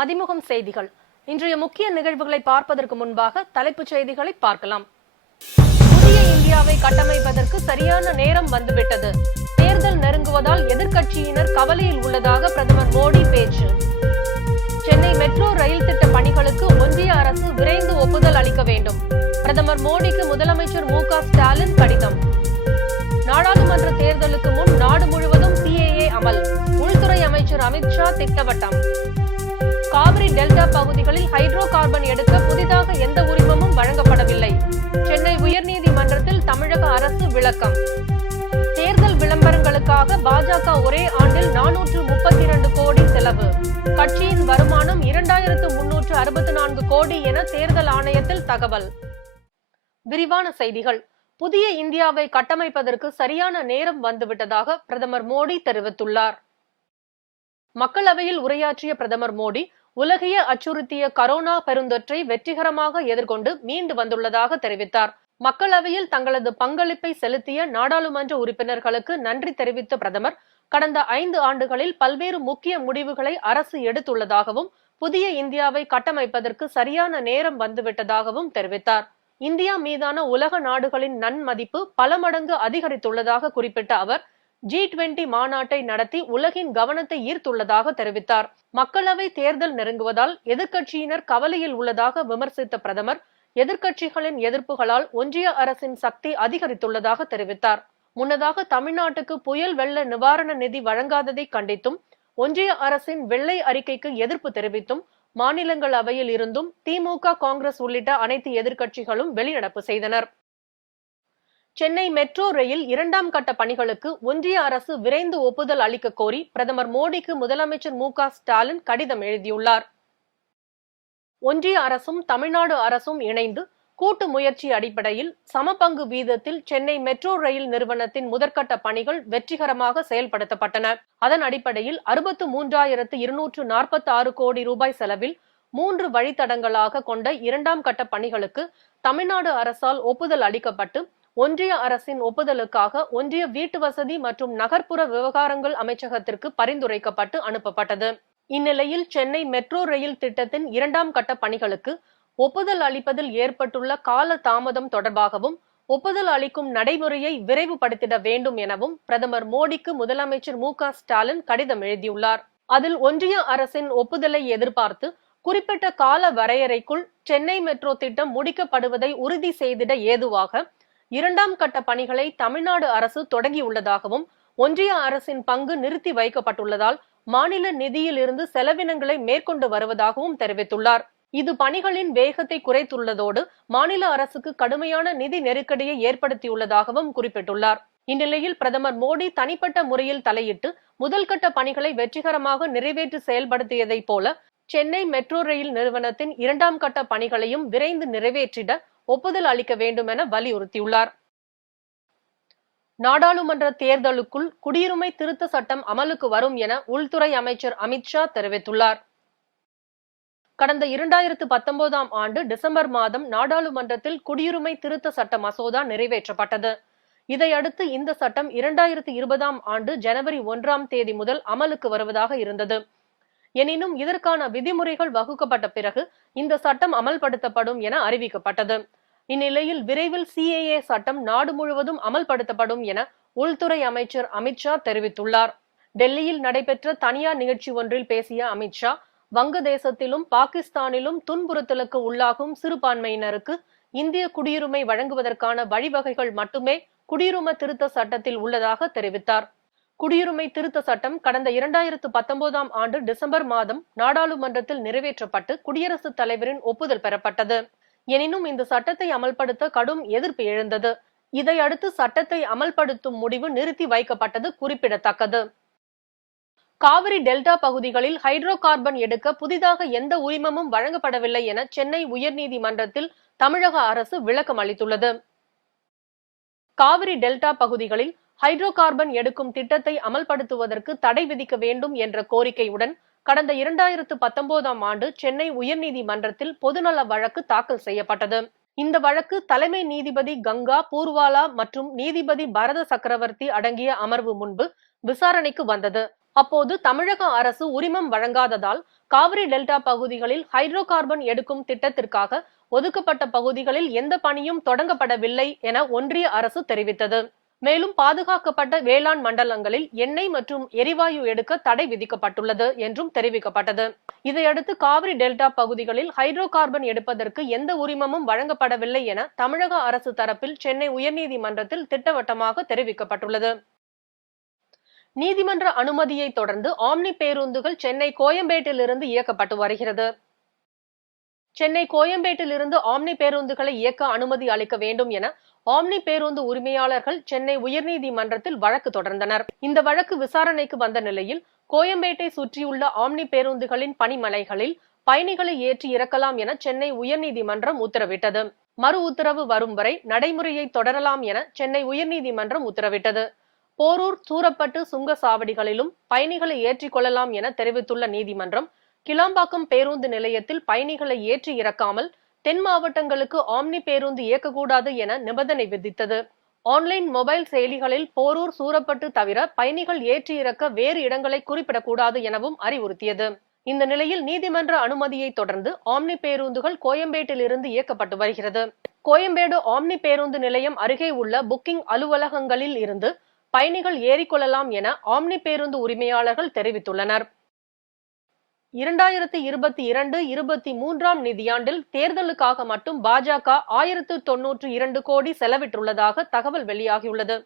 மதிமுகம் செய்திகள். இன்றைய முக்கிய நிகழ்வுகளை பார்ப்பதற்கு முன்பாக தலைப்புச் செய்திகளை பார்க்கலாம். புதிய இந்தியாவை கட்டமைப்பதற்கு சரியான நேரம் வந்துவிட்டது. தேர்தல் நெருங்குவதால் எதிர்க்கட்சியினர் கவலையில் உள்ளதாக பிரதமர் மோடி பேச்சு. சென்னை மெட்ரோ ரயில் திட்ட பணிகளுக்கு ஒன்றிய அரசு விரைந்து ஒப்புதல் அளிக்க வேண்டும். பிரதமர் மோடிக்கு முதலமைச்சர் மு.க.ஸ்டாலின் கடிதம். நாடாளுமன்ற தேர்தலுக்கு முன் நாடு முழுவதும் CAA அமல். உள்துறை அமைச்சர் அமித்ஷா திட்டவட்டம். காவிரி டெல்டா பகுதிகளில் ஹைட்ரோ கார்பன் எடுக்க புதிதாக எந்த உரிமமும் வழங்கப்படவில்லை. சென்னை உயர்நீதிமன்றத்தில் தமிழக அரசு விளக்கம். தேர்தல் விளம்பரங்களுக்காக பாஜக ஒரே ஆண்டில் 432 கோடி செலவு. கட்சியின் வருமானம் 2364 கோடி என தேர்தல் ஆணையத்தில் தகவல். விரிவான செய்திகள். புதிய இந்தியாவை கட்டமைப்பதற்கு சரியான நேரம் வந்துவிட்டதாக பிரதமர் மோடி தெரிவித்துள்ளார். மக்களவையில் உரையாற்றிய பிரதமர் மோடி, உலகையே அச்சுறுத்திய கரோனா பெருந்தொற்றை வெற்றிகரமாக எதிர்கொண்டு மீண்டு வந்துள்ளதாக தெரிவித்தார். மக்களவையில் தங்களது பங்களிப்பை செலுத்திய நாடாளுமன்ற உறுப்பினர்களுக்கு நன்றி தெரிவித்த பிரதமர், கடந்த 5 ஆண்டுகளில் பல்வேறு முக்கிய முடிவுகளை அரசு எடுத்துள்ளதாகவும், புதிய இந்தியாவை கட்டமைப்பதற்கு சரியான நேரம் வந்துவிட்டதாகவும் தெரிவித்தார். இந்தியா மீதான உலக நாடுகளின் நன்மதிப்பு பல மடங்கு அதிகரித்துள்ளதாக குறிப்பிட்ட அவர், G20 மாநாட்டை நடத்தி உலகின் கவனத்தை ஈர்த்துள்ளதாக தெரிவித்தார். மக்களவை தேர்தல் நெருங்குவதால் எதிர்க்கட்சியினர் கவலையில் உள்ளதாக விமர்சித்த பிரதமர், எதிர்க்கட்சிகளின் எதிர்ப்புகளால் ஒன்றிய அரசின் சக்தி அதிகரித்துள்ளதாக தெரிவித்தார். முன்னதாக தமிழ்நாட்டுக்கு புயல் வெள்ள நிவாரண நிதி வழங்காததை கண்டித்தும், ஒன்றிய அரசின் வெள்ளை அறிக்கைக்கு எதிர்ப்பு தெரிவித்தும் மாநிலங்களவையில் இருந்தும் திமுக, காங்கிரஸ் உள்ளிட்ட அனைத்து எதிர்க்கட்சிகளும் வெளிநடப்பு செய்தனர். சென்னை மெட்ரோ ரயில் 2ஆம் கட்ட பணிகளுக்கு ஒன்றிய அரசு விரைந்து ஒப்புதல் அளிக்க கோரி பிரதமர் மோடிக்கு முதலமைச்சர் மு.க.ஸ்டாலின் கடிதம் எழுதியுள்ளார். ஒன்றிய அரசும் தமிழ்நாடு அரசும் இணைந்து கூட்டு முயற்சி அடிப்படையில் சமபங்கு வீதத்தில் சென்னை மெட்ரோ ரயில் நிறுவனத்தின் முதற்கட்ட பணிகள் வெற்றிகரமாக செயல்படுத்தப்பட்டன. அதன் அடிப்படையில் 63,246 கோடி ரூபாய் செலவில் 3 வழித்தடங்களாக கொண்ட 2ஆம் கட்ட பணிகளுக்கு தமிழ்நாடு அரசால் ஒப்புதல் அளிக்கப்பட்டு, ஒன்றிய அரசின் ஒப்புதலுக்காக ஒன்றிய வீட்டு வசதி மற்றும் நகர்ப்புற விவகாரங்கள் அமைச்சகத்திற்கு பரிந்துரைக்கப்பட்டு அனுப்பப்பட்டது. இந்நிலையில் சென்னை மெட்ரோ ரயில் திட்டத்தின் 2ஆம் கட்ட பணிகளுக்கு ஒப்புதல் அளிப்பதில் ஏற்பட்டுள்ள கால தாமதம் தொடர்பாகவும், ஒப்புதல் அளிக்கும் நடைமுறையை விரைவுபடுத்திட வேண்டும் எனவும் பிரதமர் மோடிக்கு முதலமைச்சர் மு.க.ஸ்டாலின் கடிதம் எழுதியுள்ளார். அதில் ஒன்றிய அரசின் ஒப்புதலை எதிர்பார்த்து குறிப்பிட்ட கால வரையறைக்குள் சென்னை மெட்ரோ திட்டம் முடிக்கப்படுவதை உறுதி செய்திட ஏதுவாக 2ஆம் கட்ட பணிகளை தமிழ்நாடு அரசு தொடங்கியுள்ளதாகவும், ஒன்றிய அரசின் பங்கு நிறுத்தி வைக்கப்பட்டுள்ளதால் மாநில நிதியில் இருந்து செலவினங்களை மேற்கொண்டு வருவதாகவும் தெரிவித்துள்ளார். இது பணிகளின் வேகத்தை குறைத்துள்ளதோடு மாநில அரசுக்கு கடுமையான நிதி நெருக்கடியை ஏற்படுத்தியுள்ளதாகவும் குறிப்பிட்டுள்ளார். இந்நிலையில் பிரதமர் மோடி தனிப்பட்ட முறையில் தலையிட்டு முதல் கட்ட பணிகளை வெற்றிகரமாக நிறைவேற்றி செயல்படுத்தியதைப் போல சென்னை மெட்ரோ ரயில் நிறுவனத்தின் 2ஆம் கட்ட பணிகளையும் விரைந்து நிறைவேற்றிட ஒப்புதல் அளிக்க வேண்டும் என வலியுறுத்தியுள்ளார். நாடாளுமன்ற தேர்தலுக்குள் குடியுரிமை திருத்த சட்டம் அமலுக்கு வரும் என உள்துறை அமைச்சர் அமித்ஷா தெரிவித்துள்ளார். கடந்த 2019ஆம் ஆண்டு டிசம்பர் மாதம் நாடாளுமன்றத்தில் குடியுரிமை திருத்த சட்ட மசோதா நிறைவேற்றப்பட்டது. இதையடுத்து இந்த சட்டம் 2020ஆம் ஆண்டு ஜனவரி 1ஆம் தேதி முதல் அமலுக்கு வருவதாக இருந்தது. எனினும் இதற்கான விதிமுறைகள் வகுக்கப்பட்ட பிறகு இந்த சட்டம் அமல்படுத்தப்படும் என அறிவிக்கப்பட்டது. இந்நிலையில் விரைவில் CAA சட்டம் நாடு முழுவதும் அமல்படுத்தப்படும் என உள்துறை அமைச்சர் அமித்ஷா தெரிவித்துள்ளார். டெல்லியில் நடைபெற்ற தனியார் நிகழ்ச்சி ஒன்றில் பேசிய அமித்ஷா, வங்கதேசத்திலும் பாகிஸ்தானிலும் துன்புறுத்தலுக்கு உள்ளாகும் சிறுபான்மையினருக்கு இந்திய குடியுரிமை வழங்குவதற்கான வழிவகைகள் மட்டுமே குடியுரிமை திருத்த சட்டத்தில் உள்ளதாக தெரிவித்தார். குடியுரிமை திருத்த சட்டம் கடந்த 2019ஆம் ஆண்டு டிசம்பர் மாதம் நாடாளுமன்றத்தில் நிறைவேற்றப்பட்டு குடியரசுத் தலைவரின் ஒப்புதல் பெறப்பட்டது. எனினும் இந்த சட்டத்தை அமல்படுத்த கடும் எதிர்ப்பு எழுந்தது. இதையடுத்து சட்டத்தை அமல்படுத்தும் முடிவு நிறுத்தி வைக்கப்பட்டது குறிப்பிடத்தக்கது. காவிரி டெல்டா பகுதிகளில் ஹைட்ரோ கார்பன் எடுக்க புதிதாக எந்த உரிமமும் வழங்கப்படவில்லை என சென்னை உயர்நீதிமன்றத்தில் தமிழக அரசு விளக்கம் அளித்துள்ளது. காவிரி டெல்டா பகுதிகளில் ஹைட்ரோ கார்பன் எடுக்கும் திட்டத்தை அமல்படுத்துவதற்கு தடை விதிக்க வேண்டும் என்ற கோரிக்கையுடன் கடந்த 2019ஆம் ஆண்டு சென்னை உயர்நீதிமன்றத்தில் பொதுநல வழக்கு தாக்கல் செய்யப்பட்டது. இந்த வழக்கு தலைமை நீதிபதி கங்கா பூர்வாலா மற்றும் நீதிபதி பரத சக்கரவர்த்தி அடங்கிய அமர்வு முன்பு விசாரணைக்கு வந்தது. அப்போது தமிழக அரசு உரிமம் வழங்காததால் காவிரி டெல்டா பகுதிகளில் ஹைட்ரோ கார்பன் எடுக்கும் திட்டத்திற்காக ஒதுக்கப்பட்ட பகுதிகளில் எந்த பணியும் தொடங்கப்படவில்லை என ஒன்றிய அரசு தெரிவித்தது. மேலும் பாதுகாக்கப்பட்ட வேளாண் மண்டலங்களில் எண்ணெய் மற்றும் எரிவாயு எடுக்க தடை விதிக்கப்பட்டுள்ளது என்றும் தெரிவிக்கப்பட்டது. இதையடுத்து காவிரி டெல்டா பகுதிகளில் ஹைட்ரோ கார்பன் எடுப்பதற்கு எந்த உரிமமும் வழங்கப்படவில்லை என தமிழக அரசு தரப்பில் சென்னை உயர்நீதிமன்றத்தில் திட்டவட்டமாக தெரிவிக்கப்பட்டுள்ளது. நீதிமன்ற அனுமதியை தொடர்ந்து ஆம்னி பேருந்துகள் சென்னை கோயம்பேட்டிலிருந்து இயக்கப்பட்டு வருகிறது. சென்னை கோயம்பேட்டிலிருந்து ஆம்னி பேருந்துகளை இயக்க அனுமதி அளிக்க வேண்டும் என ஆம்னி பேருந்து உரிமையாளர்கள் சென்னை உயர்நீதிமன்றத்தில் வழக்கு தொடர்ந்தனர். இந்த வழக்கு விசாரணைக்கு வந்த நிலையில் கோயம்பேட்டை சுற்றியுள்ள ஆம்னி பேருந்துகளின் பனிமலைகளில் பயணிகளை ஏற்றி இறக்கலாம் என சென்னை உயர்நீதிமன்றம் உத்தரவிட்டது. மறு உத்தரவு வரும் வரை நடைமுறையை தொடரலாம் என சென்னை உயர்நீதிமன்றம் உத்தரவிட்டது. போரூர், சூரப்பட்டு சுங்க சாவடிகளிலும் பயணிகளை ஏற்றிக் கொள்ளலாம் என தெரிவித்துள்ள நீதிமன்றம், கிளாம்பாக்கம் பேருந்து நிலையத்தில் பயணிகளை ஏற்றி இறக்காமல் தென் மாவட்டங்களுக்கு ஆம்னி பேருந்து இயக்கக்கூடாது என நிபந்தனை விதித்தது. ஆன்லைன் மொபைல் செயலிகளில் போரூர், சூரப்பட்டு தவிர பயணிகள் ஏற்றி இறக்க வேறு இடங்களை குறிப்பிடக்கூடாது எனவும் அறிவுறுத்தியது. இந்த நிலையில் நீதிமன்ற அனுமதியை தொடர்ந்து ஆம்னி பேருந்துகள் கோயம்பேட்டில் இருந்து இயக்கப்பட்டு வருகிறது. கோயம்பேடு ஆம்னி பேருந்து நிலையம் அருகே உள்ள புக்கிங் அலுவலகங்களில் இருந்து பயணிகள் ஏறிக்கொள்ளலாம் என ஆம்னி பேருந்து உரிமையாளர்கள் தெரிவித்துள்ளனர். 2022-23 நிதியாண்டில் தேர்தலுக்காக மட்டும் பாஜக 1092 கோடி செலவிட்டுள்ளதாக தகவல் வெளியாகியுள்ளது.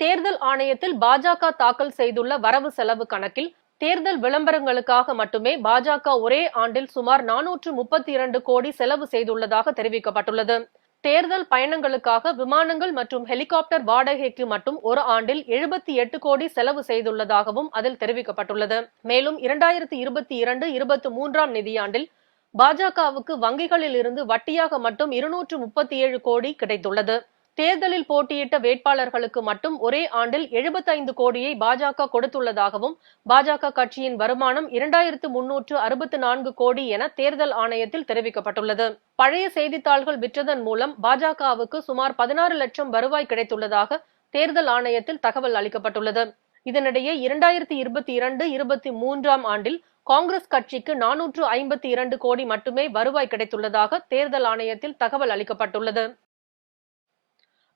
தேர்தல் ஆணையத்தில் பாஜக தாக்கல் செய்துள்ள வரவு செலவு கணக்கில் தேர்தல் விளம்பரங்களுக்காக மட்டுமே பாஜக ஒரே ஆண்டில் சுமார் 432 கோடி செலவு செய்துள்ளதாக தெரிவிக்கப்பட்டுள்ளது. தேர்தல் பயணங்களுக்காக விமானங்கள் மற்றும் ஹெலிகாப்டர் வாடகைக்கு மட்டும் ஒரு ஆண்டில் 78 கோடி செலவு செய்துள்ளதாகவும் அதில் தெரிவிக்கப்பட்டுள்ளது. மேலும் 2022-23 நிதியாண்டில் பாஜகவுக்கு வங்கிகளில் இருந்து வட்டியாக மட்டும் 237 கோடி கிடைத்துள்ளது. தேர்தலில் போட்டியிட்ட வேட்பாளர்களுக்கு மட்டும் ஒரே ஆண்டில் 75 கோடியை பாஜக கொடுத்துள்ளதாகவும் பாஜக கட்சியின் வருமானம் 2364 கோடி என தேர்தல் ஆணையத்தில் தெரிவிக்கப்பட்டுள்ளது. பழைய செய்தித்தாள்கள் விற்றதன் மூலம் பாஜகவுக்கு சுமார் 16 லட்சம் வருவாய் கிடைத்துள்ளதாக தேர்தல் ஆணையத்தில் தகவல் அளிக்கப்பட்டுள்ளது. இதனிடையே 2022-23 ஆண்டில் காங்கிரஸ் கட்சிக்கு 452 கோடி மட்டுமே வருவாய் கிடைத்துள்ளதாக தேர்தல் ஆணையத்தில் தகவல் அளிக்கப்பட்டுள்ளது.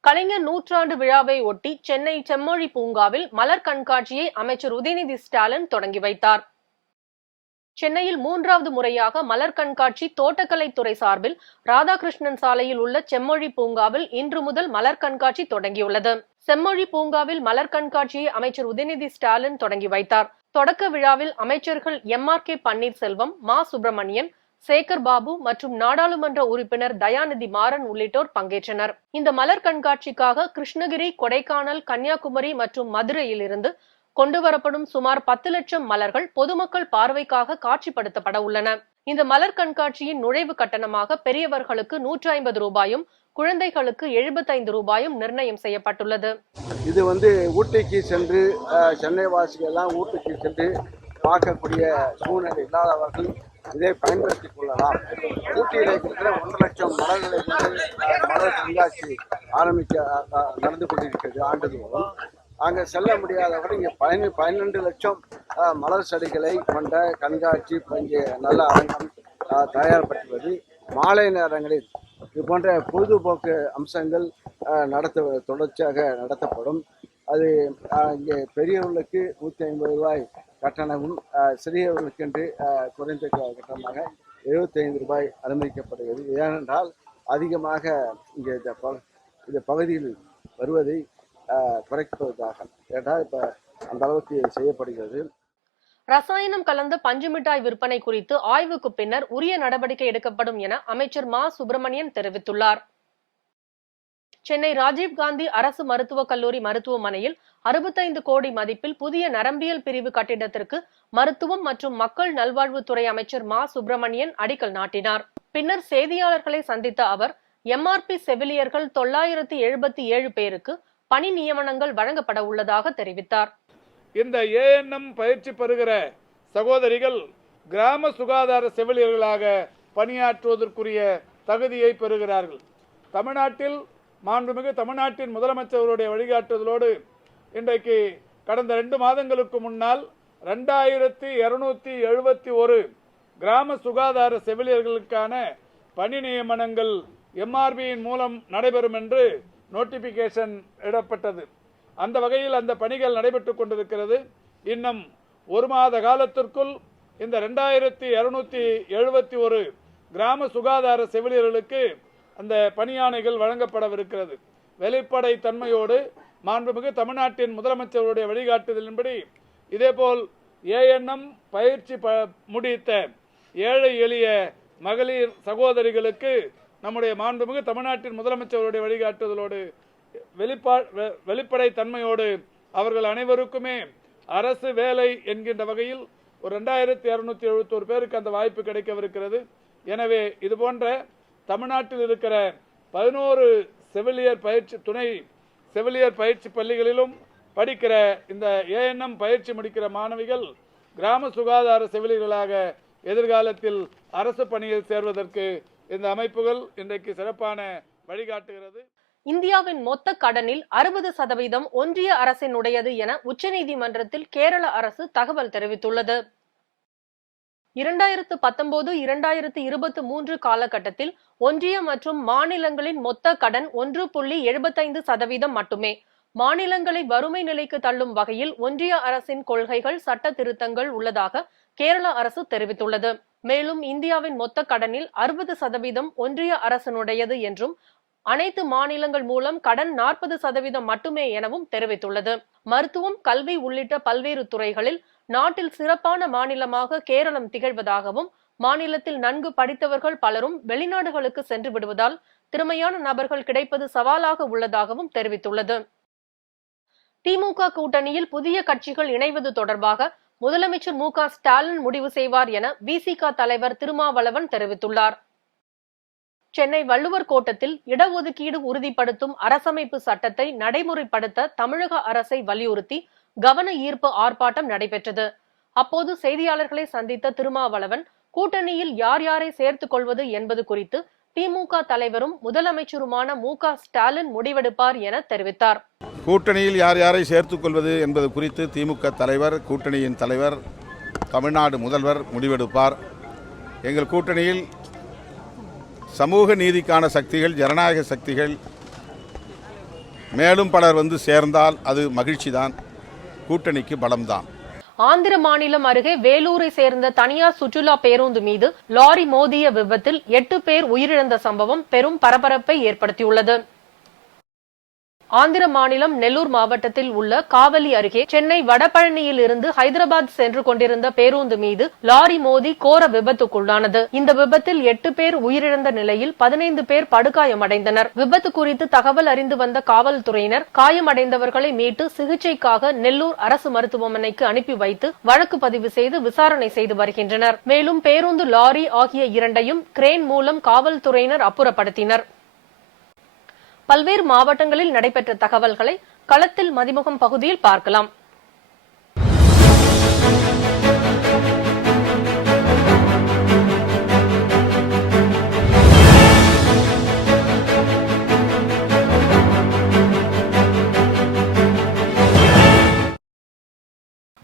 கலைஞர் நூற்றாண்டு விழாவை ஒட்டி சென்னை செம்மொழி பூங்காவில் மலர் கண்காட்சியை அமைச்சர் உதயநிதி ஸ்டாலின் தொடங்கி வைத்தார். சென்னையில் 3வது முறையாக மலர் கண்காட்சி தோட்டக்கலைத்துறை சார்பில் ராதாகிருஷ்ணன் சாலையில் உள்ள செம்மொழி பூங்காவில் இன்று முதல் மலர் கண்காட்சி தொடங்கியுள்ளது. செம்மொழி பூங்காவில் மலர் கண்காட்சியை அமைச்சர் உதயநிதி ஸ்டாலின் தொடங்கி வைத்தார். தொடக்க விழாவில் அமைச்சர்கள் எம்.ஆர்.கே. பன்னீர்செல்வம், மா. சுப்பிரமணியன், சேகர் பாபு மற்றும் நாடாளுமன்ற உறுப்பினர் தயாநிதி மாறன் உள்ளிட்டோர் பங்கேற்றனர். இந்த மலர் கண்காட்சிக்காக கிருஷ்ணகிரி, கொடைக்கானல், கன்னியாகுமரி மற்றும் மதுரையில் இருந்து கொண்டுவரப்படும் சுமார் 10 லட்சம் மலர்கள் பொதுமக்கள் பார்வைக்காக காட்சிப்படுத்தப்பட உள்ளன. இந்த மலர் கண்காட்சியின் நுழைவு கட்டணமாக பெரியவர்களுக்கு 150 ரூபாயும், குழந்தைகளுக்கு 75 ரூபாயும் நிர்ணயம் செய்யப்பட்டுள்ளது. இது ஊட்டிக்கு சென்று சென்னை வாசிகள் எல்லாம் ஊட்டிக்கு சென்று பார்க்கக்கூடிய சூழ்நிலை இல்லாதவர்கள் இதை பயன்படுத்திக் கொள்ளலாம். ஊட்டியில் இருக்கிற 1 லட்சம் மலர்களை மலர் கண்காட்சி நடந்து கொண்டிருக்கிறது ஆண்டுதோறும். அங்கே செல்ல முடியாதவர்கள் இங்கே 12 லட்சம் மலர் செடிகளை கொண்ட கண்காட்சி இங்கே நல்ல அரங்கம் தயார்படுத்துவது. மாலை நேரங்களில் இது போன்ற பொழுதுபோக்கு அம்சங்கள் தொடர்ச்சியாக நடத்தப்படும். அது இங்கே பெரியவர்களுக்கு 150 ரூபாய் கட்டணமும், சிறியவர்களுக்கென்று குறைந்த கட்டணமாக 75 ரூபாய் அனுமதிக்கப்படுகிறது. ஏனென்றால் அதிகமாக இங்கே இந்த பகுதியில் வருவதை குறைப்பதற்காக ஏனென்றால் இப்போ அந்த அளவுக்கு செய்யப்படுகிறது. ரசாயனம் கலந்த பஞ்சு மிட்டாய் விற்பனை குறித்து ஆய்வுக்கு பின்னர் உரிய நடவடிக்கை எடுக்கப்படும் என அமைச்சர் மா. சுப்பிரமணியன் தெரிவித்துள்ளார். சென்னை ராஜீவ்காந்தி அரசு மருத்துவக் கல்லூரி மருத்துவமனையில் 65 கோடி மதிப்பில் புதிய நரம்பியல் பிரிவு கட்டிடத்திற்கு மருத்துவம் மற்றும் மக்கள் நல்வாழ்வுத்துறை அமைச்சர் மா. சுப்பிரமணியன் அடிக்கல் நாட்டினார். பின்னர் செய்தியாளர்களை சந்தித்த அவர், எம்.ஆர்.பி. செவிலியர்கள் 977 பேருக்கு பணி நியமனங்கள் வழங்கப்பட உள்ளதாக தெரிவித்தார். இந்த ஏஎன்எம் பயிற்சி பெறுகிற சகோதரிகள் கிராம சுகாதார செவிலியர்களாக பணியாற்றுவதற்குரிய தகுதியை பெறுகிறார்கள். தமிழ்நாட்டில் மாண்புமிகு தமிழ்நாட்டின் முதலமைச்சர்களுடைய வழிகாட்டுதலோடு இன்றைக்கு கடந்த 2 மாதங்களுக்கு முன்னால் 2271 கிராம சுகாதார செவிலியர்களுக்கான பணி நியமனங்கள் எம்ஆர்பியின் மூலம் நடைபெறும் என்று நோட்டிபிகேஷன் இடப்பட்டது. அந்த வகையில் அந்த பணிகள் நடைபெற்றுக் கொண்டிருக்கிறது. இன்னும் 1 மாத காலத்திற்குள் இந்த 2271 கிராம சுகாதார செவிலியர்களுக்கு அந்த பணியாணைகள் வழங்கப்படவிருக்கிறது. வெளிப்படை தன்மையோடு மாண்புமிகு தமிழ்நாட்டின் முதலமைச்சருடைய வழிகாட்டுதலின்படி இதேபோல் ஏஎன்எம் பயிற்சி முடித்த ஏழை எளிய மகளிர் சகோதரிகளுக்கு நம்முடைய மாண்புமிகு தமிழ்நாட்டின் முதலமைச்சருடைய வழிகாட்டுதலோடு வெளிப்படை தன்மையோடு அவர்கள் அனைவருக்குமே அரசு வேலை என்கின்ற வகையில் ஒரு 2271 பேருக்கு அந்த வாய்ப்பு கிடைக்கவிருக்கிறது. எனவே இது போன்ற தமிழ்நாட்டில் இருக்கிற 11 செவிலியர் பயிற்சி துணை செவிலியர் பயிற்சி பள்ளிகளிலும் படிக்கிற இந்த ஏஎன்எம் பயிற்சி முடிக்கிற மாணவிகள் கிராம சுகாதார செவிலியர்களாக எதிர்காலத்தில் அரசு பணியில் சேர்வதற்கு இந்த அமைப்புகள் இன்றைக்கு சிறப்பான வழிகாட்டுகிறது. இந்தியாவின் மொத்த கடனில் 60% ஒன்றிய அரசினுடையது என உச்சநீதிமன்றத்தில் கேரள அரசு தகவல் தெரிவித்துள்ளது. 2019-2023 காலகட்டத்தில் ஒன்றிய மற்றும் மாநிலங்களின் மொத்த கடன் 1.75% மட்டுமே. மாநிலங்களை வறுமை நிலைக்கு தள்ளும் வகையில் ஒன்றிய அரசின் கொள்கைகள், சட்ட திருத்தங்கள் உள்ளதாக கேரள அரசு தெரிவித்துள்ளது. மேலும் இந்தியாவின் மொத்த கடனில் 60% ஒன்றிய அரசினுடையது என்றும் அனைத்து மாநிலங்கள் மூலம் கடன் 40% மட்டுமே எனவும் தெரிவித்துள்ளது. மருத்துவம், கல்வி உள்ளிட்ட பல்வேறு துறைகளில் நாட்டில் சிறப்பான மாநிலமாக கேரளம் திகழ்வதாகவும், மாநிலத்தில் நன்கு படித்தவர்கள் பலரும் வெளிநாடுகளுக்கு சென்று விடுவதால் திறமையான நபர்கள் கிடைப்பது சவாலாக உள்ளதாகவும் தெரிவித்துள்ளது. திமுக கூட்டணியில் புதிய கட்சிகள் இணைவது தொடர்பாக முதலமைச்சர் மு க ஸ்டாலின் முடிவு செய்வார் என விசிக தலைவர் திருமாவளவன் தெரிவித்துள்ளார். சென்னை வள்ளுவர் கோட்டத்தில் இடஒதுக்கீடு உறுதிப்படுத்தும் அரசமைப்பு சட்டத்தை நடைமுறைப்படுத்த தமிழக அரசை வலியுறுத்தி கவன ஈர்ப்பு ஆர்ப்பாட்டம் நடைபெற்றது. அப்போது செய்தியாளர்களை சந்தித்த திருமாவளவன், கூட்டணியில் யார் யாரை சேர்த்துக் கொள்வது என்பது குறித்து திமுக தலைவரும் முதலமைச்சருமான மு க ஸ்டாலின் முடிவெடுப்பார் என தெரிவித்தார். கூட்டணியில் யார் யாரை சேர்த்துக் கொள்வது என்பது குறித்து திமுக தலைவர், கூட்டணியின் தலைவர், தமிழ்நாடு முதல்வர் முடிவெடுப்பார். எங்கள் கூட்டணியில் சமூக நீதிக்கான சக்திகள், ஜனநாயக சக்திகள் மேலும் பலர் வந்து சேர்ந்தால் அது மகிழ்ச்சிதான், கூட்டணிக்கு பலம்தான். ஆந்திர மாநிலம் அருகே வேலூரை சேர்ந்த தனியார் சுற்றுலா பேருந்து மீது லாரி மோதிய விபத்தில் 8 பேர் உயிரிழந்த சம்பவம் பெரும் பரபரப்பை ஏற்படுத்தியுள்ளது. ஆந்திர மாநிலம் நெல்லூர் மாவட்டத்தில் உள்ள காவலி அருகே சென்னை வடபழனியில் இருந்து ஹைதராபாத் சென்று கொண்டிருந்த பேருந்து மீது லாரி மோதி கோர விபத்துக்குள்ளானது. இந்த விபத்தில் 8 பேர் உயிரிழந்த நிலையில் 15 பேர் படுகாயமடைந்தனர். விபத்து குறித்து தகவல் அறிந்து வந்த காவல்துறையினர் காயமடைந்தவர்களை மீட்டு சிகிச்சைக்காக நெல்லூர் அரசு மருத்துவமனைக்கு அனுப்பி வைத்து வழக்கு பதிவு செய்து விசாரணை செய்து வருகின்றனர். மேலும் பேருந்து, லாரி ஆகிய இரண்டையும் கிரேன் மூலம் காவல்துறையினர் அப்புறப்படுத்தினர். பல்வேறு மாவட்டங்களில் நடைபெற்ற தகவல்களை களத்தில் மதிமுகம் பகுதியில் பார்க்கலாம்.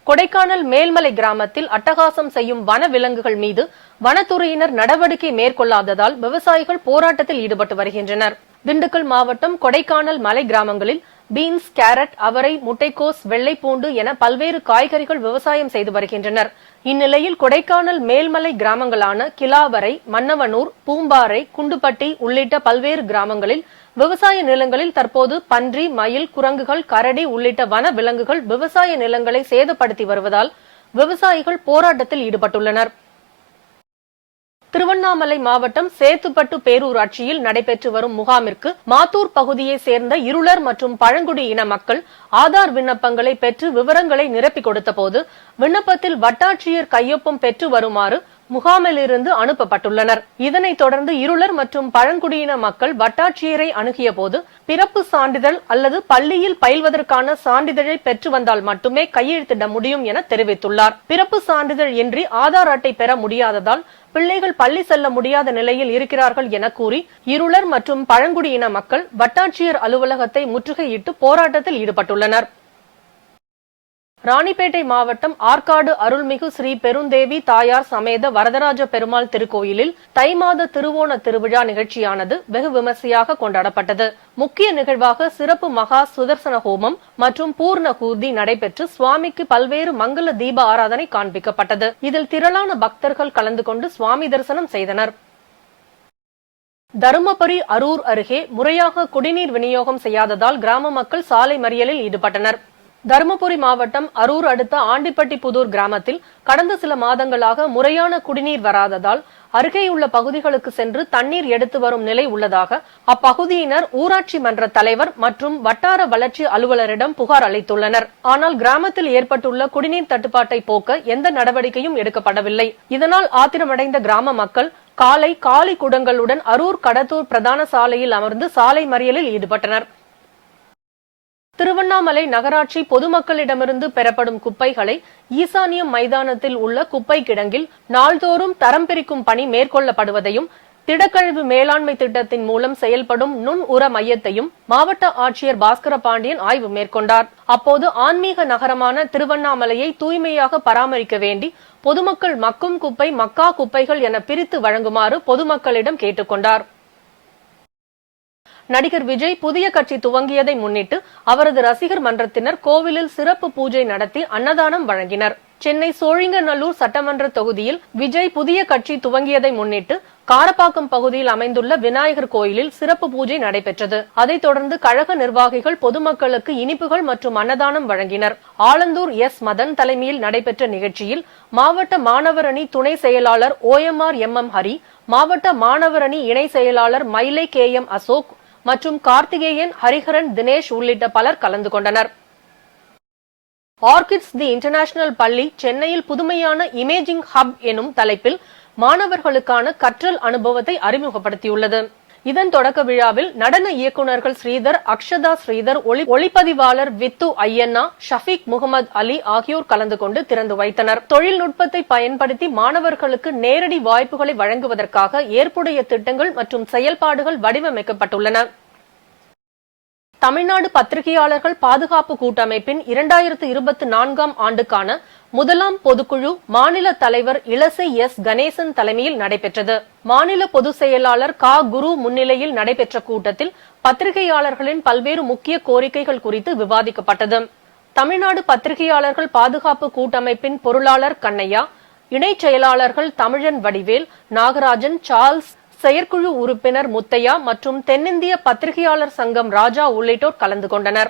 கொடைக்கானல் மேல்மலை கிராமத்தில் அட்டகாசம் செய்யும் வன விலங்குகள் மீது வனத்துறையினர் நடவடிக்கை மேற்கொள்ளாததால் விவசாயிகள் போராட்டத்தில் ஈடுபட்டு வருகின்றனர். திண்டுக்கல் மாவட்டம் கொடைக்கானல் மலை கிராமங்களில் பீன்ஸ், கேரட், அவரை, முட்டைக்கோஸ், வெள்ளைப்பூண்டு என பல்வேறு காய்கறிகள் விவசாயம் செய்து வருகின்றனர். இந்நிலையில் கொடைக்கானல் மேல்மலை கிராமங்களான கிலாவரை, மன்னவனூர், பூம்பாறை, குண்டுப்பட்டி உள்ளிட்ட பல்வேறு கிராமங்களில் விவசாய நிலங்களில் தற்போது பன்றி, மயில், குரங்குகள், கரடி உள்ளிட்ட வன விலங்குகள் விவசாய நிலங்களை சேதப்படுத்தி வருவதால் விவசாயிகள் போராட்டத்தில் ஈடுபட்டுள்ளனர். திருவண்ணாமலை மாவட்டம் சேத்துப்பட்டு பேரூராட்சியில் நடைபெற்று வரும் முகாமிற்கு மாத்தூர் பகுதியை சேர்ந்த இருளர் மற்றும் பழங்குடி இன மக்கள் ஆதார் விண்ணப்பங்களை பெற்று விவரங்களை நிரப்பிக் கொடுத்த போது விண்ணப்பத்தில் வட்டாட்சியர் கையொப்பம் பெற்று வருமாறு முகாமிலிருந்து அனுப்பப்பட்டுள்ளனர். இதனைத் தொடர்ந்து இருளர் மற்றும் பழங்குடியின மக்கள் வட்டாட்சியரை அணுகிய போது பிறப்பு சான்றிதழ் அல்லது பள்ளியில் பயில்வதற்கான சான்றிதழை பெற்று வந்தால் மட்டுமே கையெழுத்திட முடியும் என தெரிவித்துள்ளார். பிறப்பு சான்றிதழ் இன்றி ஆதார் அட்டை பெற முடியாததால் பிள்ளைகள் பள்ளி செல்ல முடியாத நிலையில் இருக்கிறார்கள் என கூறி இருளர் மற்றும் பழங்குடியின மக்கள் வட்டாட்சியர் அலுவலகத்தை முற்றுகையிட்டு போராட்டத்தில் ஈடுபட்டுள்ளனர். ராணிப்பேட்டை மாவட்டம் ஆற்காடு அருள்மிகு ஸ்ரீ பெருந்தேவி தாயார் சமேத வரதராஜ பெருமாள் திருக்கோயிலில் தை மாத திருவோண திருவிழா நிகழ்ச்சியானது வெகு விமர்சையாக கொண்டாடப்பட்டது. முக்கிய நிகழ்வாக சிறப்பு மகா சுதர்சன ஹோமம் மற்றும் பூர்ண கூர்த்தி நடைபெற்று சுவாமிக்கு பல்வேறு மங்கள தீப ஆராதனை காண்பிக்கப்பட்டது. இதில் திரளான பக்தர்கள் கலந்து கொண்டு சுவாமி தரிசனம் செய்தனர். தருமபுரி அரூர் அருகே முறையாக குடிநீர் விநியோகம் செய்யாததால் கிராம மக்கள் சாலை மறியலில் ஈடுபட்டனர். தருமபுரி மாவட்டம் அரூர் அடுத்த ஆண்டிப்பட்டி புதூர் கிராமத்தில் கடந்த சில மாதங்களாக முறையான குடிநீர் வராததால் அருகேயுள்ள பகுதிகளுக்கு சென்று தண்ணீர் எடுத்து வரும் நிலை உள்ளதாக அப்பகுதியினர் ஊராட்சி மன்ற தலைவர் மற்றும் வட்டார வளர்ச்சி அலுவலரிடம் புகார் அளித்துள்ளனர். ஆனால் கிராமத்தில் ஏற்பட்டுள்ள குடிநீர் தட்டுப்பாட்டை போக்க எந்த நடவடிக்கையும் எடுக்கப்படவில்லை. இதனால் ஆத்திரமடைந்த கிராம மக்கள் காலை காலி குடங்களுடன் அரூர் கடத்தூர் பிரதான சாலையில் அமர்ந்து சாலை மறியலில் ஈடுபட்டனர். திருவண்ணாமலை நகராட்சி பொதுமக்களிடமிருந்து பெறப்படும் குப்பைகளை ஈசானியம் மைதானத்தில் உள்ள குப்பை கிடங்கில் நாள்தோறும் தரம் பிரிக்கும் பணி மேற்கொள்ளப்படுவதையும் திடக்கழிவு மேலாண்மை திட்டத்தின் மூலம் செயல்படும் நுண் உர மையத்தையும் மாவட்ட ஆட்சியர் பாஸ்கர பாண்டியன் ஆய்வு மேற்கொண்டார். அப்போது ஆன்மீக நகரமான திருவண்ணாமலையை தூய்மையாக பராமரிக்க வேண்டி பொதுமக்கள் மக்கும் குப்பை மக்கா குப்பைகள் என பிரித்து வழங்குமாறு பொதுமக்களிடம் கேட்டுக்கொண்டார். நடிகர் விஜய் புதிய கட்சி துவங்கியதை முன்னிட்டு அவரது ரசிகர் மன்றத்தினர் கோவிலில் சிறப்பு பூஜை நடத்தி அன்னதானம் வழங்கினர். சென்னை சோழிங்கநல்லூர் சட்டமன்ற தொகுதியில் விஜய் புதிய கட்சி துவங்கியதை முன்னிட்டு காரப்பாக்கம் பகுதியில் அமைந்துள்ள விநாயகர் கோயிலில் சிறப்பு பூஜை நடைபெற்றது. அதைத் தொடர்ந்து கழக நிர்வாகிகள் பொதுமக்களுக்கு இனிப்புகள் மற்றும் அன்னதானம் வழங்கினர். ஆலந்தூர் எஸ் மதன் தலைமையில் நடைபெற்ற நிகழ்ச்சியில் மாவட்ட மாணவர் அணி துணை செயலாளர் OMR MM ஹரி, மாவட்ட மாணவர் அணி இணை செயலாளர் மயிலை KM அசோக் மற்றும் கார்த்திகேயன், ஹரிஹரன், தினேஷ் உள்ளிட்ட பலர் கலந்து கொண்டனர். ஆர்கிட்ஸ் தி இன்டர்நேஷனல் பள்ளி சென்னையில் புதுமையான இமேஜிங் ஹப் எனும் தலைப்பில் மாணவர்களுக்கான கற்றல் அனுபவத்தை அறிமுகப்படுத்தியுள்ளது. இதன் தொடக்க விழாவில் நடன இயக்குநர்கள் ஸ்ரீதர், அக்ஷதா ஸ்ரீதர், ஒளிப்பதிவாளர் வித்து ஐயன்னா, ஷஃபீக் முகமது அலி ஆகியோர் கலந்து கொண்டு திறந்து வைத்தனர். தொழில்நுட்பத்தை பயன்படுத்தி மாணவர்களுக்கு நேரடி வாய்ப்புகளை வழங்குவதற்காக ஏற்புடைய திட்டங்கள் மற்றும் செயல்பாடுகள் வடிவமைக்கப்பட்டுள்ளன. தமிழ்நாடு பத்திரிகையாளர்கள் பாதுகாப்பு கூட்டமைப்பின் 2024ஆம் ஆண்டுக்கான முதலாம் பொதுக்குழு மாநில தலைவர் இளசை எஸ் கணேசன் தலைமையில் நடைபெற்றது. மாநில பொதுச் செயலாளர் குரு முன்னிலையில் நடைபெற்ற கூட்டத்தில் பத்திரிகையாளர்களின் பல்வேறு முக்கிய கோரிக்கைகள் குறித்து விவாதிக்கப்பட்டது. தமிழ்நாடு பத்திரிகையாளர்கள் பாதுகாப்பு கூட்டமைப்பின் பொருளாளர் கண்ணையா, இணைச் செயலாளர்கள் தமிழன் வடிவேல், நாகராஜன், சார்ல்ஸ், செயற்குழு உறுப்பினர் முத்தையா மற்றும் தென்னிந்திய பத்திரிகையாளர் சங்கம் ராஜா உள்ளிட்டோர் கலந்து கொண்டனர்.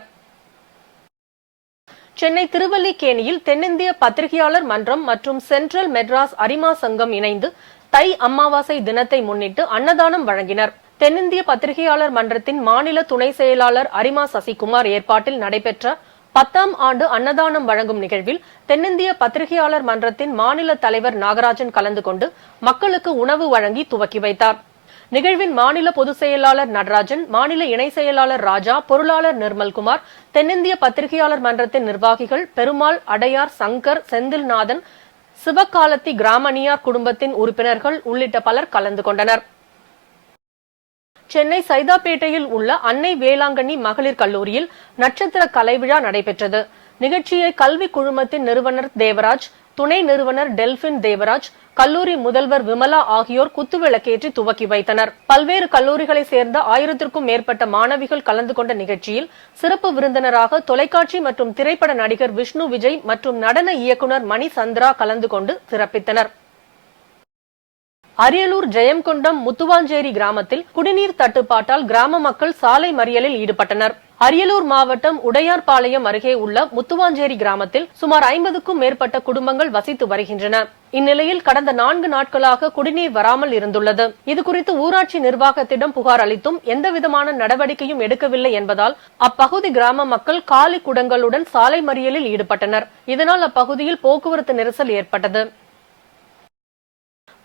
சென்னை திருவல்லிக்கேணியில் தென்னிந்திய பத்திரிகையாளர் மன்றம் மற்றும் சென்ட்ரல் மெட்ராஸ் அரிமா சங்கம் இணைந்து தை அமாவாசை தினத்தை முன்னிட்டு அன்னதானம் வழங்கினர். தென்னிந்திய பத்திரிகையாளர் மன்றத்தின் மாநில துணை செயலாளர் அரிமா சசிகுமார் ஏற்பாட்டில் நடைபெற்ற 10ஆம் ஆண்டு அன்னதானம் வழங்கும் நிகழ்வில் தென்னிந்திய பத்திரிகையாளர் மன்றத்தின் மாநில தலைவர் நாகராஜன் கலந்து கொண்டு மக்களுக்கு உணவு வழங்கி துவக்கி வைத்தார். நிகழ்வின் மாநில பொதுச் செயலாளர் நடராஜன், மாநில இணை செயலாளர் ராஜா, பொருளாளர் நிர்மல்குமார், தென்னிந்திய பத்திரிகையாளர் மன்றத்தின் நிர்வாகிகள் பெருமாள், அடையார், சங்கர், செந்தில்நாதன், சிவகாலத்தி கிராமணியார் குடும்பத்தின் உறுப்பினர்கள் உள்ளிட்ட பலர் கலந்து கொண்டனர். சென்னை சைதாப்பேட்டையில் உள்ள அன்னை வேளாங்கண்ணி மகளிர் கல்லூரியில் நட்சத்திர கலை விழா நடைபெற்றது. நிகழ்ச்சியை கல்வி குழுமத்தின் நிறுவனர் தேவராஜ், துணை நிறுவனர் டெல்பின் தேவராஜ், கல்லூரி முதல்வர் விமலா ஆகியோர் குத்துவிளக்கேற்றி துவக்கி வைத்தனர். பல்வேறு கல்லூரிகளை சேர்ந்த 1000க்கும் மேற்பட்ட மாணவிகள் கலந்து கொண்ட நிகழ்ச்சியில் சிறப்பு விருந்தினராக தொலைக்காட்சி மற்றும் திரைப்பட நடிகர் விஷ்ணு விஜய் மற்றும் நடன இயக்குநர் மணி சந்திரா கலந்து கொண்டு சிறப்பித்தனர். அரியலூர் ஜெயம்கொண்டம் முத்துவாஞ்சேரி கிராமத்தில் குடிநீர் தட்டுப்பாட்டால் கிராம மக்கள் சாலை மறியலில் ஈடுபட்டனர். அரியலூர் மாவட்டம் உடையார்பாளையம் அருகே உள்ள முத்துவாஞ்சேரி கிராமத்தில் சுமார் 50க்கும் மேற்பட்ட குடும்பங்கள் வசித்து வருகின்றன. இந்நிலையில் கடந்த 4 நாட்களாக குடிநீர் வராமல் இருந்துள்ளது. இதுகுறித்து ஊராட்சி நிர்வாகத்திடம் புகார் அளித்தும் எந்தவிதமான நடவடிக்கையும் எடுக்கவில்லை என்பதால் அப்பகுதி கிராம மக்கள் காலி குடங்களுடன் சாலை மறியலில் ஈடுபட்டனர். இதனால் அப்பகுதியில் போக்குவரத்து நெரிசல் ஏற்பட்டது.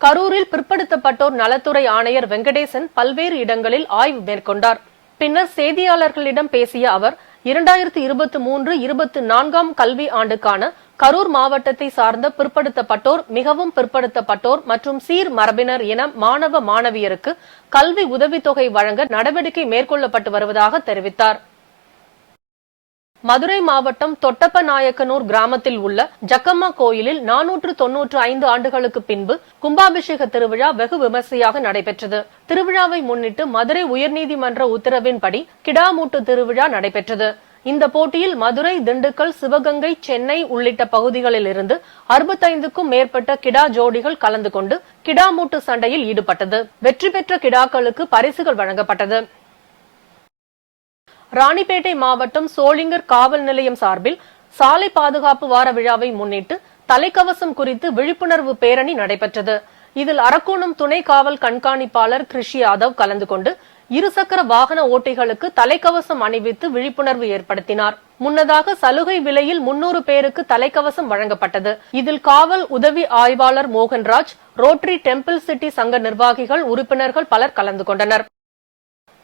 கரூரில் பிற்படுத்தப்பட்டோர் நலத்துறை ஆணையர் வெங்கடேசன் பல்வேறு இடங்களில் ஆய்வு மேற்கொண்டார். பின்னர் செய்தியாளர்களிடம் பேசிய அவர் 2023-24ஆம் கல்வி ஆண்டுக்கான கரூர் மாவட்டத்தை சார்ந்த பிற்படுத்தப்பட்டோர், மிகவும் பிற்படுத்தப்பட்டோர் மற்றும் சீர் மரபினர் என மாணவ மாணவியருக்கு கல்வி உதவித்தொகை வழங்க நடவடிக்கை மேற்கொள்ளப்பட்டு வருவதாக தெரிவித்தார். மதுரை மாவட்டம் தொட்டப்பநாயக்கனூர் கிராமத்தில் உள்ள ஜக்கம்மா கோயிலில் 495 ஆண்டுகளுக்கு பின்பு கும்பாபிஷேக திருவிழா வெகு விமர்சையாக நடைபெற்றது. திருவிழாவை முன்னிட்டு மதுரை உயர்நீதிமன்ற உத்தரவின்படி கிடாமூட்டு திருவிழா நடைபெற்றது. இந்த போட்டியில் மதுரை, திண்டுக்கல், சிவகங்கை, சென்னை உள்ளிட்ட பகுதிகளில் இருந்து 65க்கும் மேற்பட்ட கிடா ஜோடிகள் கலந்து கொண்டு கிடாமூட்டு சண்டையில் ஈடுபட்டது. வெற்றி பெற்ற கிடாக்களுக்கு பரிசுகள் வழங்கப்பட்டது. ராணிப்பேட்டை மாவட்டம் சோளிங்கர் காவல் நிலையம் சார்பில் சாலை பாதுகாப்பு வார விழாவை முன்னிட்டு தலைக்கவசம் குறித்து விழிப்புணர்வு பேரணி நடைபெற்றது. இதில் அரக்கோணம் துணை காவல் கண்காணிப்பாளர் கிருஷி யாதவ் கலந்து கொண்டு இருசக்கர வாகன ஓட்டிகளுக்கு தலைக்கவசம் அணிவித்து விழிப்புணர்வு ஏற்படுத்தினார். முன்னதாக சலுகை விலையில் 300 பேருக்கு தலைக்கவசம் வழங்கப்பட்டது. இதில் காவல் உதவி ஆய்வாளர் மோகன்ராஜ், ரோட்டரி டெம்பிள் சிட்டி சங்க நிர்வாகிகள், உறுப்பினர்கள் பலர் கலந்து கொண்டனர்.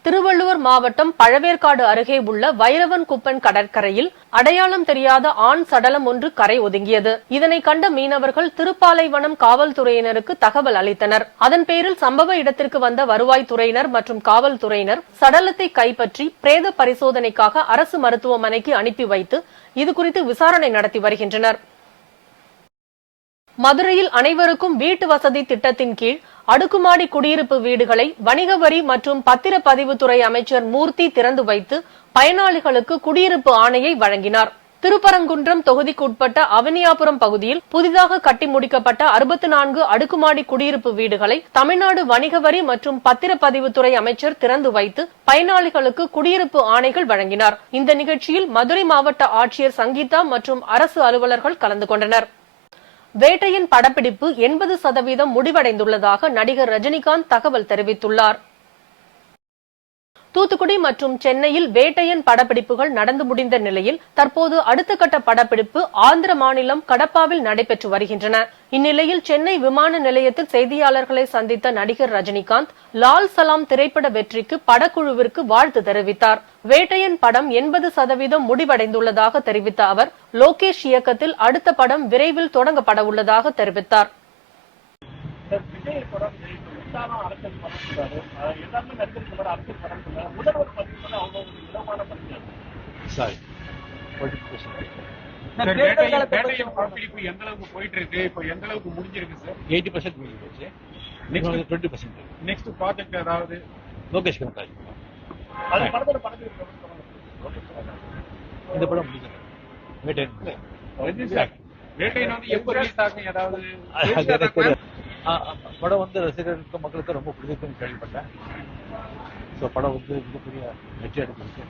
திருவள்ளுவர் மாவட்டம் பழவேற்காடு அருகே உள்ள வைரவன் குப்பன் கடற்கரையில் அடையாளம் தெரியாத ஆண் சடலம் ஒன்று கரை ஒதுங்கியது. இதனை கண்ட மீனவர்கள் திருப்பாலைவனம் காவல்துறையினருக்கு தகவல் அளித்தனர். அதன் பேரில் சம்பவ இடத்திற்கு வந்த வருவாய்த்துறையினர் மற்றும் காவல்துறையினர் சடலத்தை கைப்பற்றி பிரேத பரிசோதனைக்காக அரசு மருத்துவமனைக்கு அனுப்பி வைத்து இதுகுறித்து விசாரணை நடத்தி வருகின்றனர். மதுரையில் அனைவருக்கும் வீட்டு வசதி திட்டத்தின் கீழ் அடுக்குமாடி குடியிருப்பு வீடுகளை வணிக வரி மற்றும் பத்திரப்பதிவுத்துறை அமைச்சர் மூர்த்தி திறந்து வைத்து பயனாளிகளுக்கு குடியிருப்பு ஆணையை வழங்கினார். திருப்பரங்குன்றம் தொகுதிக்குட்பட்ட அவனியாபுரம் பகுதியில் புதிதாக கட்டி முடிக்கப்பட்ட 64 அடுக்குமாடி குடியிருப்பு வீடுகளை தமிழ்நாடு வணிக வரி மற்றும் பத்திரப்பதிவுத்துறை அமைச்சர் திறந்து வைத்து பயனாளிகளுக்கு குடியிருப்பு ஆணைகள் வழங்கினார். இந்த நிகழ்ச்சியில் மதுரை மாவட்ட ஆட்சியர் சங்கீதா மற்றும் அரசு அலுவலர்கள் கலந்து கொண்டனர். வேட்டையின் படப்பிடிப்பு 80% முடிவடைந்துள்ளதாக நடிகர் ரஜினிகாந்த் தகவல் தெரிவித்துள்ளார். தூத்துக்குடி மற்றும் சென்னையில் வேட்டையின் படப்பிடிப்புகள் நடந்து முடிந்த நிலையில் தற்போது அடுத்த கட்ட படப்பிடிப்பு ஆந்திர மாநிலம் கடப்பாவில் நடைபெற்று வருகின்றன. இந்நிலையில் சென்னை விமான நிலையத்தில் செய்தியாளர்களை சந்தித்த நடிகர் ரஜினிகாந்த் லால் சலாம் திரைப்பட வெற்றிக்கு படக்குழுவிற்கு வாழ்த்து தெரிவித்தார். வேட்டையின் படம் 80% முடிவடைந்துள்ளதாக தெரிவித்த அவர் லோகேஷ் இயக்கத்தில் அடுத்த படம் விரைவில் தொடங்கப்பட உள்ளதாக தெரிவித்தார். போயிட்டு இருக்கு இப்போ எந்த அளவுக்கு முடிஞ்சிருக்கு சார்? 80% முடிஞ்சிருச்சு. நெக்ஸ்ட் 20%. நெக்ஸ்ட் ப்ராஜெக்ட் ஏதாவது லோகேஷ் கனகராஜ் அது படத்தோட படத்துக்கு இந்த படம் முடிஞ்சது. வேட்டையன் வந்து எப்போ ரிலீஸ் ஆகும் ஏதாவது படம் வந்து ரசிகர்களுக்கு மக்களுக்கு ரொம்ப பிடிக்கும்னு கேள்விப்பட்டேன். ஸோ படம் வந்து மிகப்பெரிய வெற்றி அடைஞ்சிருக்கு.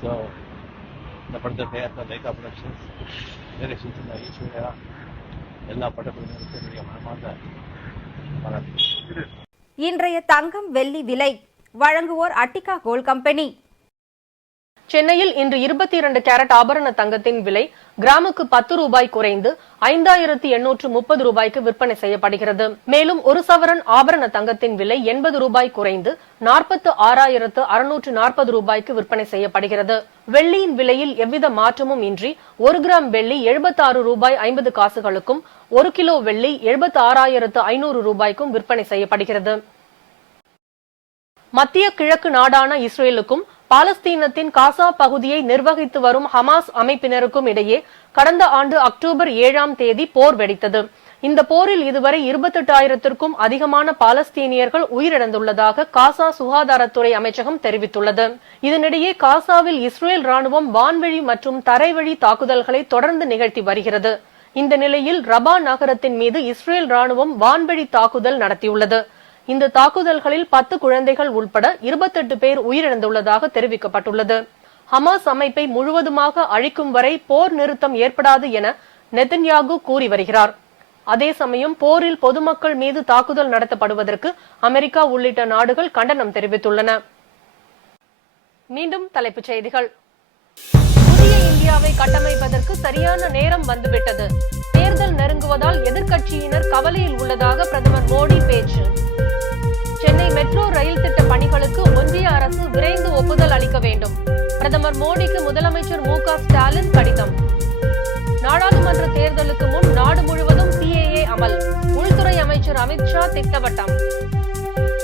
ஸோ இந்த படத்தை தயாரித்த லைகா ப்ரொடக்ஷன்ஸ், டைரக்ஷன்ஸ் ஈஸ்வரியா, எல்லா படப்பிடிப்புகளுக்கும் என்னுடைய மனமார்ந்த பாராட்டு. இன்றைய தங்கம் வெள்ளி விலை வழங்குவோர் அட்டிகா கோல்ட் கம்பெனி. சென்னையில் இன்று 22 கேரட் ஆபரண தங்கத்தின் விலை கிராமுக்கு 10 ரூபாய் குறைந்து 5830 ரூபாய்க்கு விற்பனை செய்யப்படுகிறது. மேலும் ஒரு சவரன் ஆபரண தங்கத்தின் விலை 80 ரூபாய் குறைந்து 46,640 ரூபாய்க்கு விற்பனை செய்யப்படுகிறது. வெள்ளியின் விலையில் எவ்வித மாற்றமும் இன்றி 1 கிராம் வெள்ளி 76 ரூபாய் 50 காசுகளுக்கும் 1 கிலோ வெள்ளி 76,500 ரூபாய்க்கும் விற்பனை செய்யப்படுகிறது. மத்திய கிழக்கு நாடான இஸ்ரேலுக்கும் பாலஸ்தீனத்தின் காசா பகுதியை நிர்வகித்து வரும் ஹமாஸ் அமைப்பினருக்கும் இடையே கடந்த ஆண்டு அக்டோபர் 7ஆம் தேதி போர் வெடித்தது. இந்த போரில் இதுவரை 28,000க்கும் அதிகமான பாலஸ்தீனியர்கள் உயிரிழந்துள்ளதாக காசா சுகாதாரத்துறை அமைச்சகம் தெரிவித்துள்ளது. இதனிடையே காசாவில் இஸ்ரேல் ராணுவம் வான்வழி மற்றும் தரைவழி தாக்குதல்களை தொடர்ந்து நிகழ்த்தி வருகிறது. இந்த நிலையில் ரபா நகரத்தின் மீது இஸ்ரேல் ராணுவம் வான்வழி தாக்குதல் நடத்தியுள்ளது. இந்த தாக்குதல்களில் 10 குழந்தைகள் உட்பட 28 பேர் உயிரிழந்துள்ளதாக தெரிவிக்கப்பட்டுள்ளது. ஹமாஸ் அமைப்பை முழுவதுமாக அழிக்கும் வரை போர் நிறுத்தம் ஏற்படாது என நெதன்யாகு கூறி வருகிறார். அதே சமயம் போரில் பொதுமக்கள் மீது தாக்குதல் நடத்தப்படுவதற்கு அமெரிக்கா உள்ளிட்ட நாடுகள் கண்டனம் தெரிவித்துள்ளன. மீண்டும் தலைப்புச் செய்திகள். புதிய இந்தியாவை கட்டமைப்பதற்கு சரியான நேரம் வந்துவிட்டது. தேர்தல் நெருங்குவதால் எதிர்க்கட்சியினர் கவலையில் உள்ளதாக பிரதமர் மோடி பேச்சு. சென்னை மெட்ரோ ரயில் திட்ட பணிகளுக்கு ஒன்றிய அரசு விரைந்து ஒப்புதல் அளிக்க வேண்டும். பிரதமர் மோடிக்கு முதலமைச்சர் மு.க. ஸ்டாலின் கடிதம். நாடாளுமன்ற தேர்தலுக்கு முன் நாடு முழுவதும் சிஏஏ அமல். உள்துறை அமைச்சர் அமித்ஷா திட்டவட்டம்.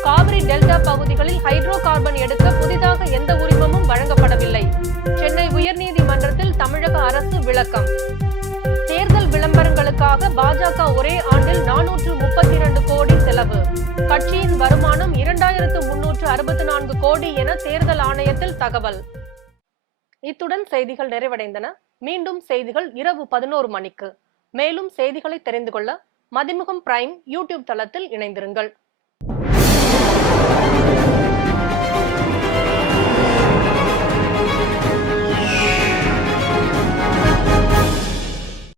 காவிரி டெல்டா பகுதிகளில் ஹைட்ரோ கார்பன் எடுக்க புதிதாக எந்த உரிமமும் வழங்கப்படவில்லை. சென்னை உயர்நீதிமன்ற விளக்கம். தேர்தல் விளம்பரங்களுக்காக பாஜக ஒரே ஆண்டில் 432 கோடி செலவு. கட்சியின் வருமானம் 2364 கோடி என தேர்தல் ஆணையத்தில் தகவல். இத்துடன் செய்திகள் நிறைவடைந்தன. மீண்டும் செய்திகள் இரவு 11 மணிக்கு. மேலும் செய்திகளை தெரிந்து கொள்ள மதிமுகம் பிரைம் யூடியூப் தளத்தில் இணைந்திருங்கள்.